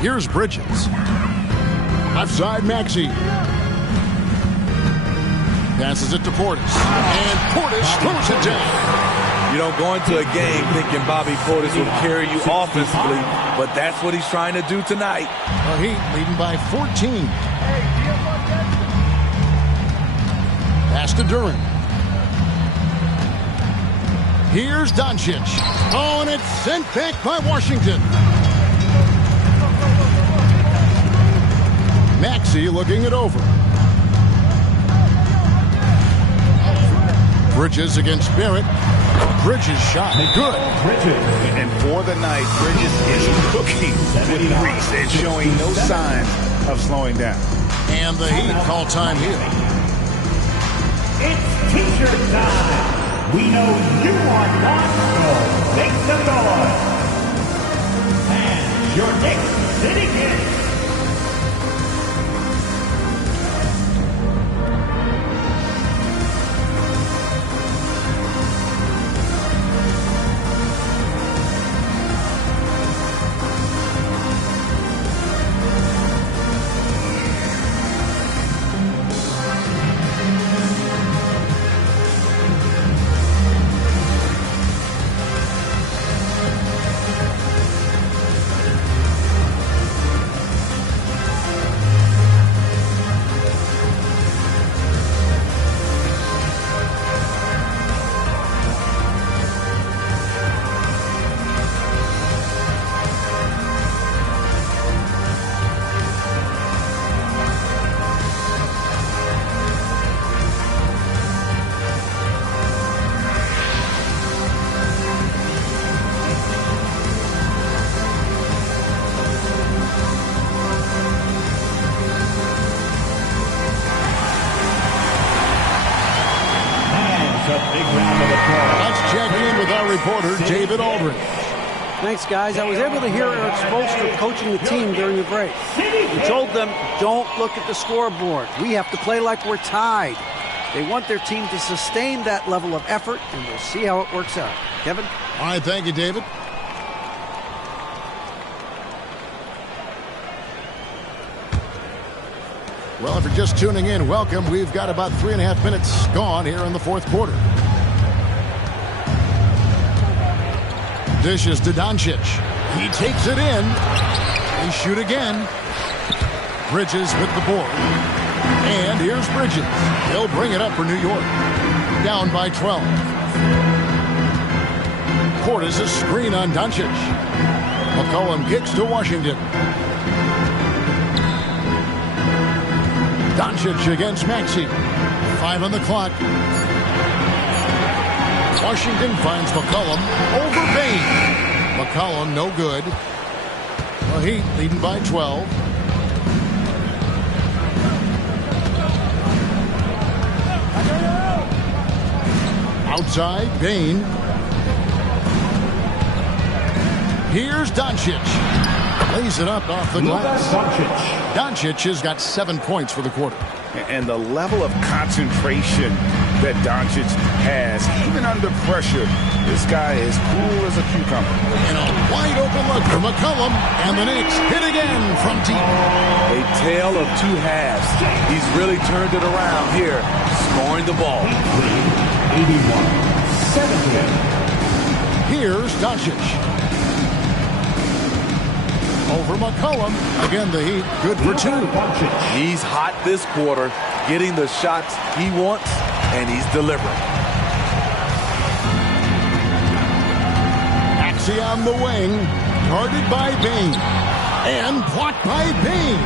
Here's Bridges. Left side, Maxey. Passes it to Portis. And Portis throws it down. You don't go into a game thinking Bobby Portis will carry you offensively, but that's what he's trying to do tonight. The Heat leading by 14. Pass to Duran. Here's Doncic. Oh, and it's sent back by Washington. Maxey looking it over. Bridges against Barrett. Bridges shot. Good. And for the night, Bridges is cooking with grease and showing no signs of slowing down. And the Heat call time here. It's t-shirt time. We know you want one, so make some noise. And your Knicks City Knicks. Let's check in with our reporter, David Aldridge. Thanks, guys. I was able to hear Eric Spoelstra coaching the team during the break. He told them, don't look at the scoreboard. We have to play like we're tied. They want their team to sustain that level of effort, and we'll see how it works out. Kevin? All right, thank you, David. Well, if you're just tuning in, welcome. We've got about 3.5 minutes gone here in the fourth quarter. Dishes to Doncic. He takes it in. They shoot again. Bridges with the board. And here's Bridges. He'll bring it up for New York. Down by 12. Portis a screen on Doncic. McCollum kicks to Washington. Doncic against Maxey. 5 on the clock. Washington finds McCollum over Bane. McCollum no good. The Heat leading by 12. Outside, Bane. Here's Doncic. Lays it up off the glass. Doncic has got 7 points for the quarter. And the level of concentration that Doncic has, even under pressure, this guy is cool as a cucumber. And a wide open look for McCollum, and the Knicks hit again from deep. A tale of two halves. He's really turned it around here, scoring the ball. 81-70. Here's Doncic. Over McCollum. Again, the Heat good for 2. He's hot this quarter, getting the shots he wants, and he's delivering. Maxey on the wing, guarded by Bane, and blocked by Bane.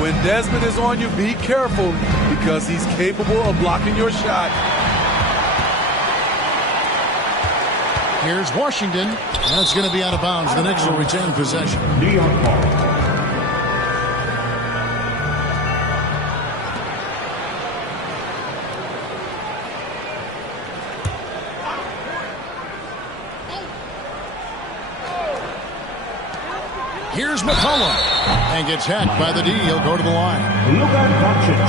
When Desmond is on you, be careful, because he's capable of blocking your shot. Here's Washington. That's going to be out of bounds. The Knicks will retain possession. New York ball. Here's McCollum. And gets hacked by the D. He'll go to the line. Luka Doncic.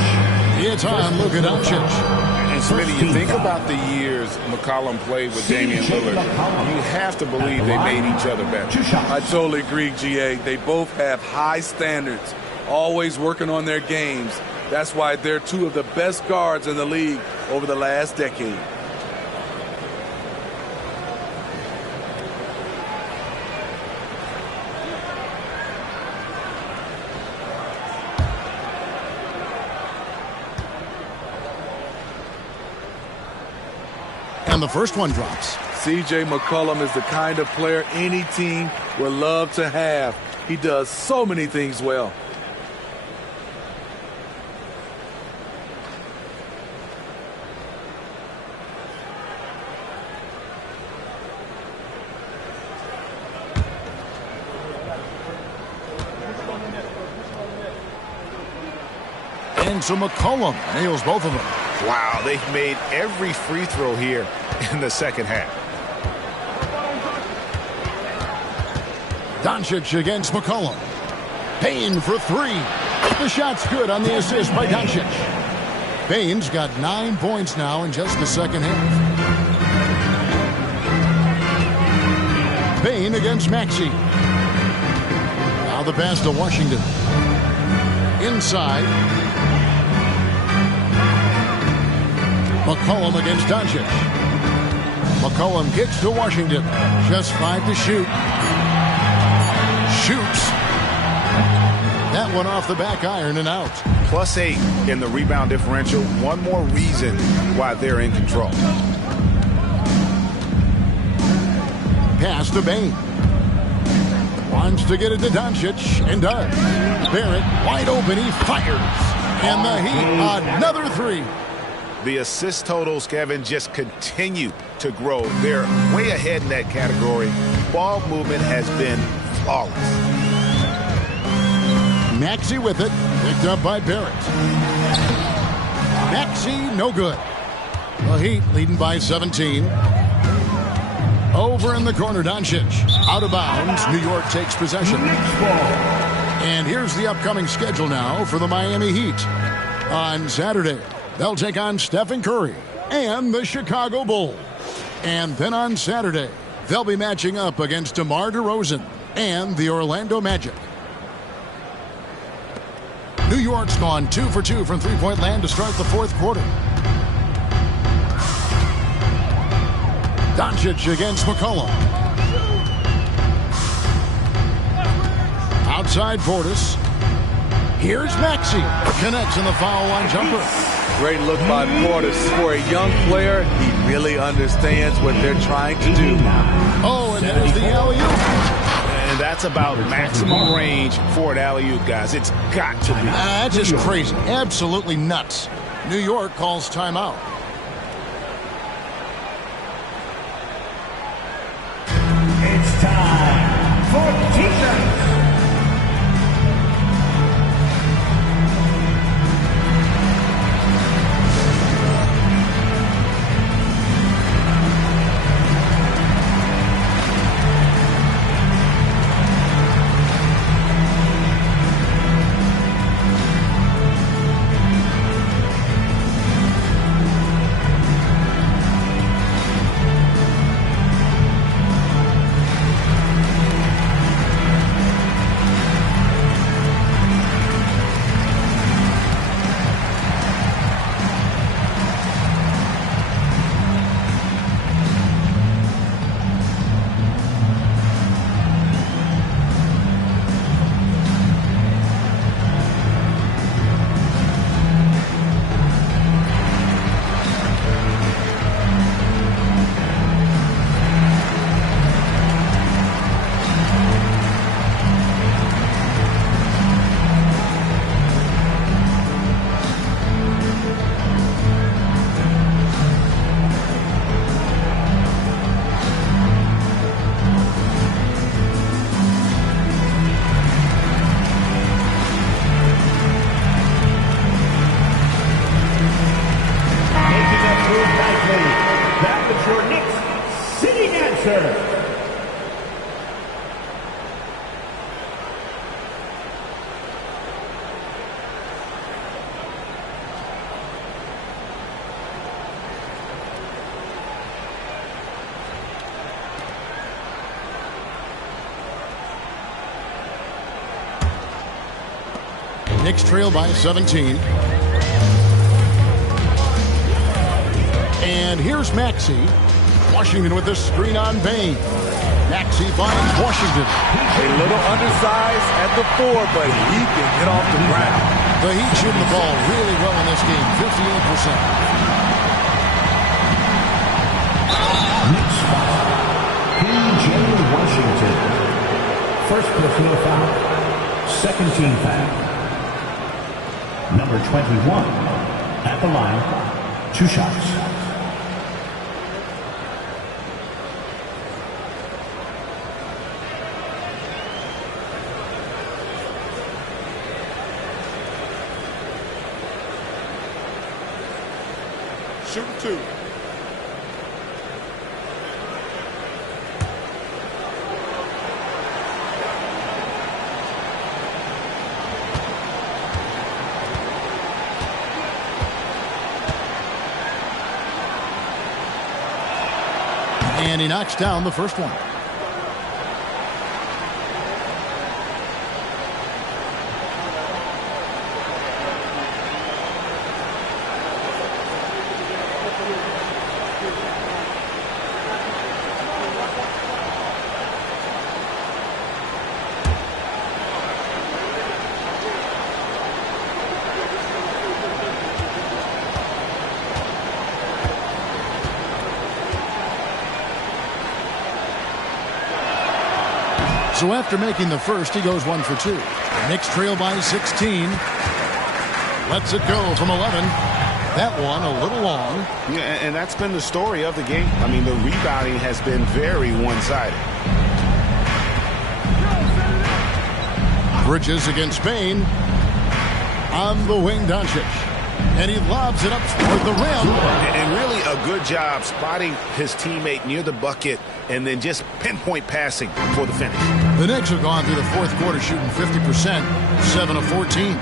It's on Luka Doncic. And Smitty, you think about the years McCollum played with Damian Lillard, you have to believe they made each other better. I totally agree, GA. They both have high standards, always working on their games. That's why they're two of the best guards in the league over the last decade. And the first one drops. C.J. McCollum is the kind of player any team would love to have. He does so many things well. And so McCollum nails both of them. Wow, they've made every free throw here in the second half. Doncic against McCollum. Bane for 3. The shot's good on the assist by Doncic. Bane's got 9 points now in just the second half. Bane against Maxey. Now the pass to Washington. Inside. McCollum against Doncic. McCollum kicks to Washington. Just 5 to shoot. Shoots. That one off the back iron and out. +8 in the rebound differential. One more reason why they're in control. Pass to Bane. Wants to get it to Doncic and does. Barrett wide open. He fires. And the Heat another 3. The assist totals, Kevin, just continue to grow. They're way ahead in that category. Ball movement has been flawless. Maxey with it. Picked up by Barrett. Maxey, no good. The Heat leading by 17. Over in the corner, Doncic. Out of bounds. New York takes possession. And here's the upcoming schedule now for the Miami Heat. On Saturday, they'll take on Stephen Curry and the Chicago Bulls. And then on Saturday, they'll be matching up against DeMar DeRozan and the Orlando Magic. New York's gone 2 for 2 from three-point land to start the fourth quarter. Doncic against McCollum. Outside Portis. Here's Maxey. Connects in the foul line jumper. Great look by Portis. For a young player, he really understands what they're trying to do. Oh, and there's the alley-oop. And that's about maximum range for an alley-oop, guys. It's got to be. That's just crazy. Absolutely nuts. New York calls timeout. It's time for T-shirts. Knicks trail by 17. And here's Maxey. Washington with the screen on Bane. Maxey finds Washington. A little undersized at the 4, but he can get off the ground. The Heat shooting the ball really well in this game, 58%. Knicks foul. P.J. Washington. First personal foul. Second team foul. Number 21 at the line. 2 shots. Shooting 2. And he knocks down the first one. So after making the first, he goes 1 for 2. Knicks trail by 16. Lets it go from 11. That one a little long. Yeah, and that's been the story of the game. I mean, the rebounding has been very one-sided. Bridges against Bane. On the wing, Doncic. And he lobs it up toward the rim. And really a good job spotting his teammate near the bucket and then just pinpoint passing for the finish. The Knicks have gone through the fourth quarter shooting 50%, 7 of 14.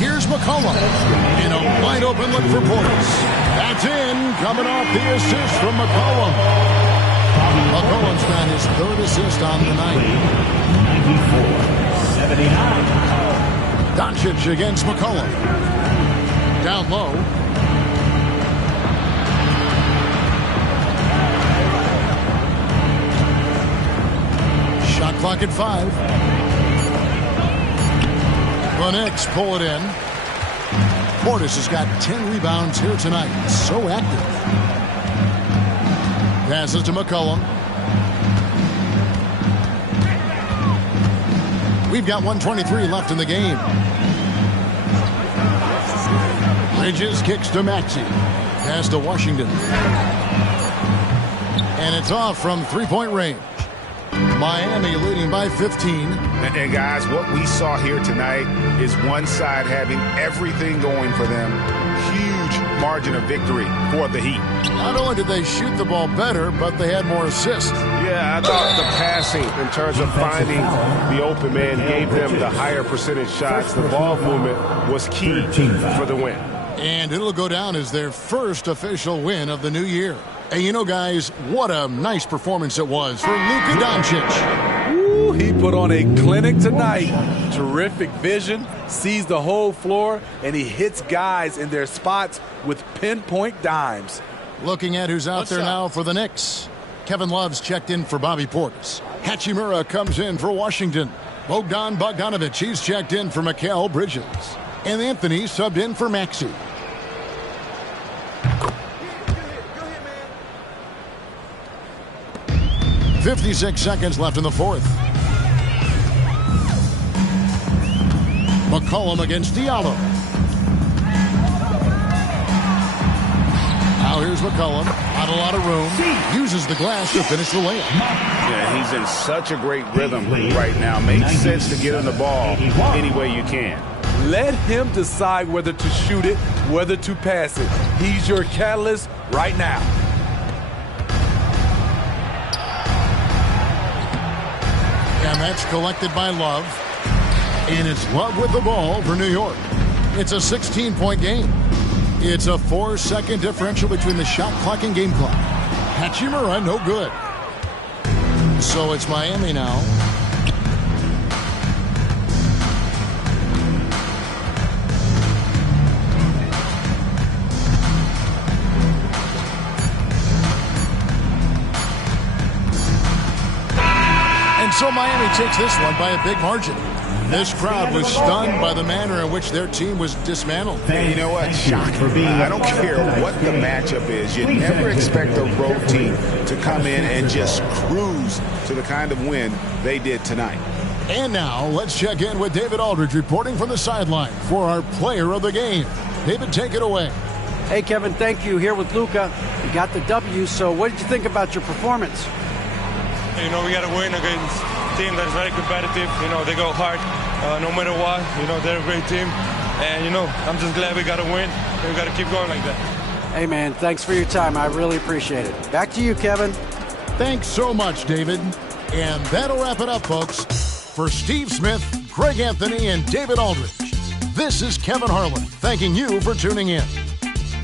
Here's McCollum in a wide open look for Portis. That's in, coming off the assist from McCollum. McCollum's got his third assist on the night. 94-79. Doncic against McCollum. Down low. Shot clock at 5. The Knicks pull it in. Portis has got 10 rebounds here tonight. So active. Passes to McCollum. We've got 1:23 left in the game. Bridges kicks to Maxey. Pass to Washington. And it's off from three-point range. Miami leading by 15. And guys, what we saw here tonight is one side having everything going for them. Huge margin of victory for the Heat. Not only did they shoot the ball better, but they had more assists. Yeah, I thought the passing in terms of finding the open man gave them the higher percentage shots. The ball movement was key for the win. And it'll go down as their first official win of the new year. And you know, guys, what a nice performance it was for Luka Doncic. Ooh, he put on a clinic tonight. Terrific vision, sees the whole floor, and he hits guys in their spots with pinpoint dimes. Looking at who's out there now for the Knicks. Kevin Love's checked in for Bobby Portis. Hachimura comes in for Washington. Bogdan Bogdanovic, he's checked in for Mikal Bridges. And Anthony subbed in for Maxey. Go ahead, 56 seconds left in the fourth. McCollum against Diallo. Now here's McCollum. Not a lot of room. Uses the glass to finish the layup. Yeah, he's in such a great rhythm right now. Makes sense to get him the ball any way you can. Let him decide whether to shoot it, whether to pass it. He's your catalyst right now. And that's collected by Love. And it's Love with the ball for New York. It's a 16-point game. It's a 4-second differential between the shot clock and game clock. Hachimura, no good. So it's Miami now. And so Miami takes this one by a big margin. This crowd was stunned by the manner in which their team was dismantled. And you know what? Shocking. I don't care what the matchup is. You never expect a road team to come in and just cruise to the kind of win they did tonight. And now let's check in with David Aldridge reporting from the sideline for our player of the game. David, take it away. Hey, Kevin, thank you. Here with Luka. You got the W, so what did you think about your performance? You know, we got to win against a team that is very competitive. You know, they go hard no matter what. You know, they're a great team. And, you know, I'm just glad we got to win. And we got to keep going like that. Hey, man, thanks for your time. I really appreciate it. Back to you, Kevin. Thanks so much, David. And that'll wrap it up, folks. For Steve Smith, Greg Anthony, and David Aldridge, this is Kevin Harlan thanking you for tuning in.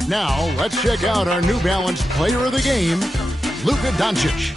Now, let's check out our New Balance player of the game, Luka Doncic.